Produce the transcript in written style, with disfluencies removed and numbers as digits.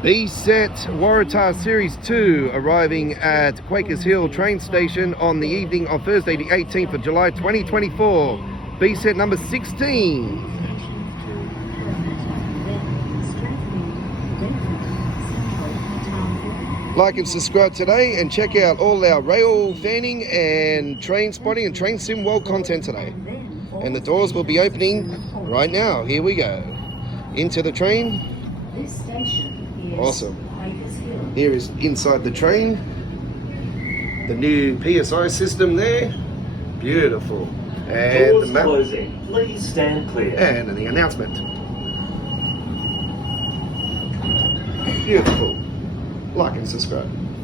B-Set Waratah Series 2 arriving at Quakers Hill Train Station on the evening of Thursday the 18th of July 2024. B-Set number 16. Like and subscribe today and check out all our rail fanning and train spotting and train sim world content today. And the doors will be opening right now. Here we go. Into the train. This station is Awesome. Quakers Hill. Here is inside the train. The new PSI system there. Beautiful. And Doors the map. closing. Please stand clear. And the announcement. Beautiful. Like and subscribe.